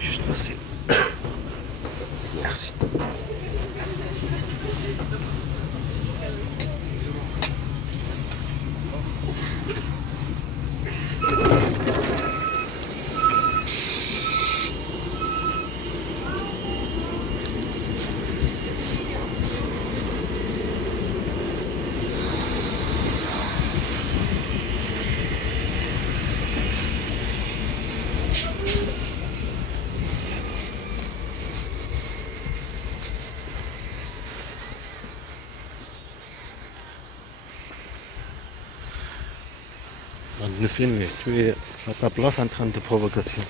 Juste passer. Merci. Ne filmer, tu es à ta place en train de provocation.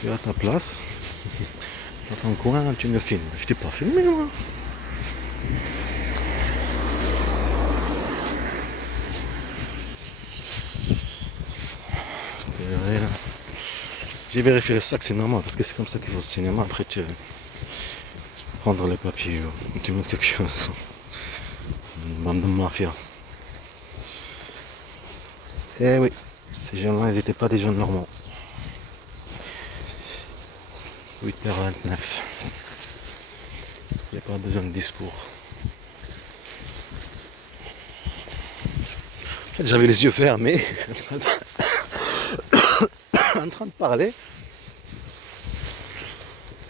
Tu es à ta place, dans ton coin, tu me filmes. Je t'ai pas filmé moi. J'ai vérifié le sac, c'est normal, parce que c'est comme ça qu'il faut au cinéma. Après tu prendre les papiers ou tu montres quelque chose. Une bande de mafia. Eh oui, ces gens-là, ils n'étaient pas des gens normaux. 8h29. Il n'y a pas besoin de discours. En fait, j'avais les yeux fermés, en train de parler.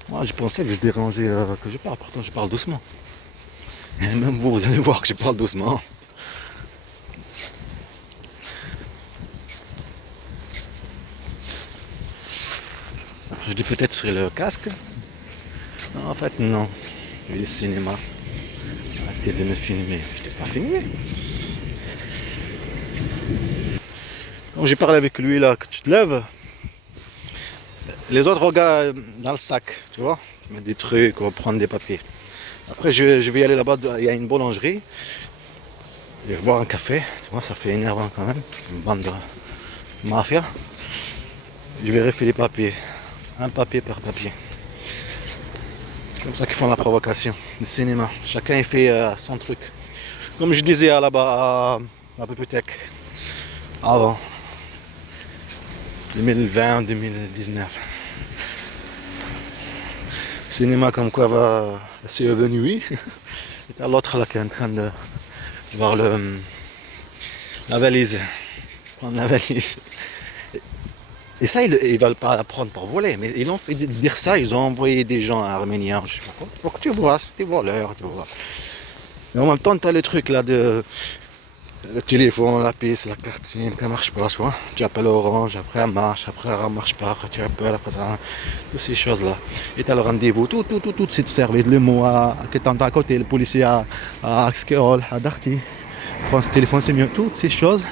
Moi, je pensais que je dérangeais, que je parle. Pourtant, je parle doucement. Et même vous, vous allez voir que je parle doucement. Je dis peut-être sur le casque. Non, en fait, non. Je vais au cinéma. Arrêtez de me filmer. Je t'ai pas filmé. Quand j'ai parlé avec lui là, que tu te lèves, les autres regardent dans le sac, tu vois, mettre des trucs, on va prendre des papiers. Après, je vais aller là-bas, il y a une boulangerie. Je vais boire un café, tu vois, ça fait énervant quand même. Une bande de mafia. Je vais vérifier les papiers. Un papier par papier. C'est comme ça qu'ils font la provocation, le cinéma. Chacun fait son truc. Comme je disais là-bas à la bibliothèque avant 2020-2019. Cinéma comme quoi va c'est revenu, oui. Et t'as l'autre là qui est en train de voir la valise. Prendre la valise. Et ça, ils ne veulent pas la prendre pour voler, mais ils ont fait dire ça, ils ont envoyé des gens à Arméniens, je sais pas quoi, pour que tu vois, c'est des voleurs, tu vois. Mais en même temps, tu as le truc là de le téléphone, la piste, la carte SIM, ça marche pas, tu vois. Tu appelles Orange, après elle marche, après elle marche pas, après tu appelles, après ça, toutes ces choses-là. Et tu as le rendez-vous, tout ces services, le mot qui est à côté, le policier à Axkerol, à Darty, prends ce téléphone, c'est mieux, toutes ces choses.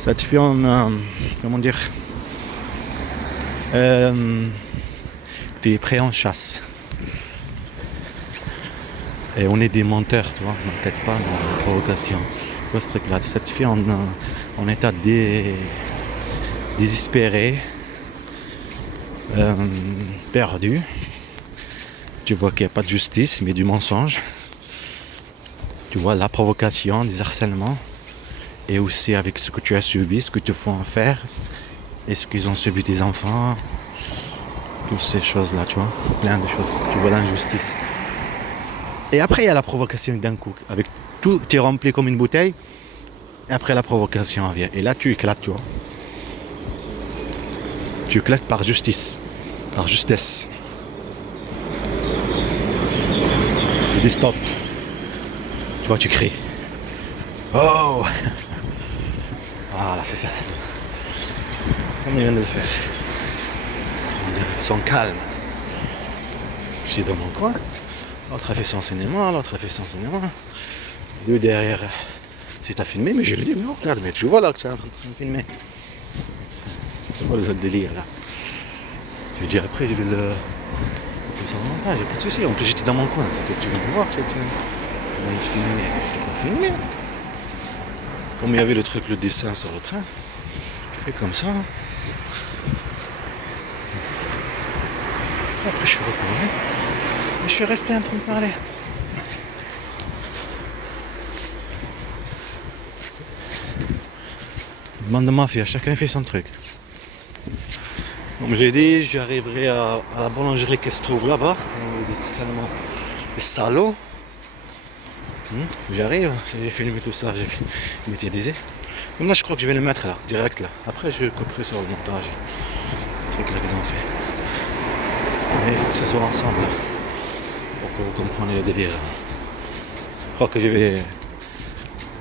Ça te fait comment dire, t'es prêt en chasse. Et on est des menteurs, tu vois, n'enquête pas dans la provocation. Tu vois ce truc-là, ça te fait en état désespéré, perdu. Tu vois qu'il n'y a pas de justice, mais du mensonge. Tu vois la provocation, des harcèlements. Et aussi avec ce que tu as subi, ce que tu font faire, et ce qu'ils ont subi tes enfants, toutes ces choses-là, tu vois, plein de choses, tu vois l'injustice. Et après, il y a la provocation d'un coup, avec tout, tu es rempli comme une bouteille, et après la provocation vient, et là tu éclates, tu vois. Tu éclates par justice, par justesse. Tu dis stop, tu vois, tu cries. Oh! Voilà, c'est ça. Comme il vient de le faire. Ils sont calmes. Je suis dans mon coin. L'autre a fait son cinéma, l'autre a fait son cinéma. Lui derrière, c'est à filmer, mais je lui dis, mais regarde, mais tu vois là que c'est en train de filmer. C'est quoi le délire là? Je lui dis après, je vais le faire son montage, pas de soucis. En plus, j'étais dans mon coin. C'était que tu veux me voir, tu vas me filmer. Je t'ai pas filmé. Comme il y avait le truc, le dessin sur le train. Et comme ça. Après je suis retourné. Et je suis resté en train de parler. Bande de mafia, chacun fait son truc. Comme j'ai dit, j'arriverai à la boulangerie qui se trouve là-bas. Seulement les salauds. J'arrive, j'ai filmé tout ça, j'ai médiatisé. Comme là je crois que je vais le mettre là, direct là. Après je couperai sur le montage. Le truc là qu'ils ont fait. Mais il faut que ça soit ensemble là, pour que vous compreniez le délire. Je crois que je vais,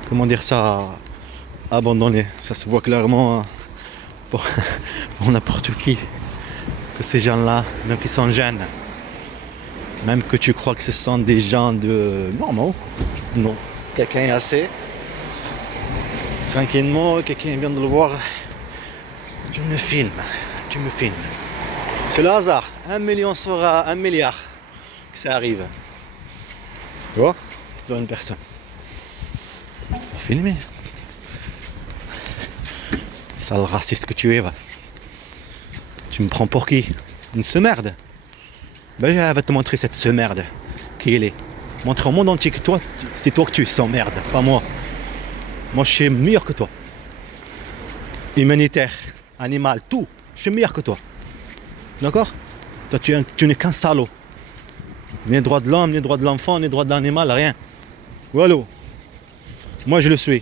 comment dire ça, abandonner. Ça se voit clairement pour n'importe qui. Que ces gens-là, même qui sont jeunes, même que tu crois que ce sont des gens de normaux, non. Quelqu'un est assez tranquillement, quelqu'un vient de le voir. Tu me filmes. C'est le hasard. 1 million sera 1 milliard que ça arrive. Tu vois? Dans une personne. Filmer. Sale raciste que tu es, va. Tu me prends pour qui? Une semerde? Ben, je vais te montrer cette semerde. Qui elle est. Montre au monde entier que toi, c'est toi que tu es sans merde, pas moi. Moi, je suis meilleur que toi. Humanitaire, animal, tout. Je suis meilleur que toi. D'accord? Toi, tu n'es qu'un salaud. Ni droit de l'homme, ni droit de l'enfant, ni droit de l'animal, rien. Voilà. Moi, je le suis.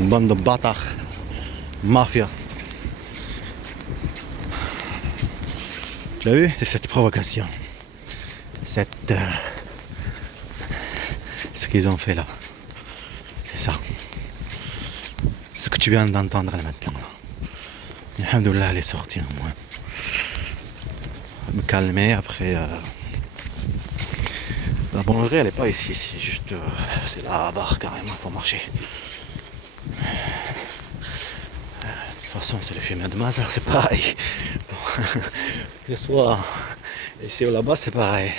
Une bande de bâtards. Mafia. Tu as vu? C'est cette provocation. Ce qu'ils ont fait là. C'est ça. Ce que tu viens d'entendre là maintenant. Alhamdoulilah, elle est sortie au moins. Me calmer après. La boulangerie elle est pas ici, c'est juste. C'est là-bas carrément, il faut marcher. De toute façon, c'est le chemin de Mazar, c'est pareil. Que ce soit ici ou là-bas, c'est pareil.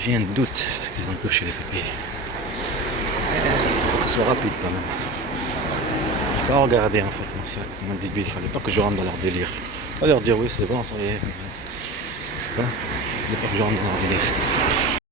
J'ai un doute qu'ils ont touché les papiers. Il faut que ce soit rapide quand même. Je vais pas regarder en fait mon sac, mon débile. Il fallait pas que je rentre dans leur délire. Pas leur dire oui c'est bon, ça y est. Il fallait pas que je rentre dans leur délire.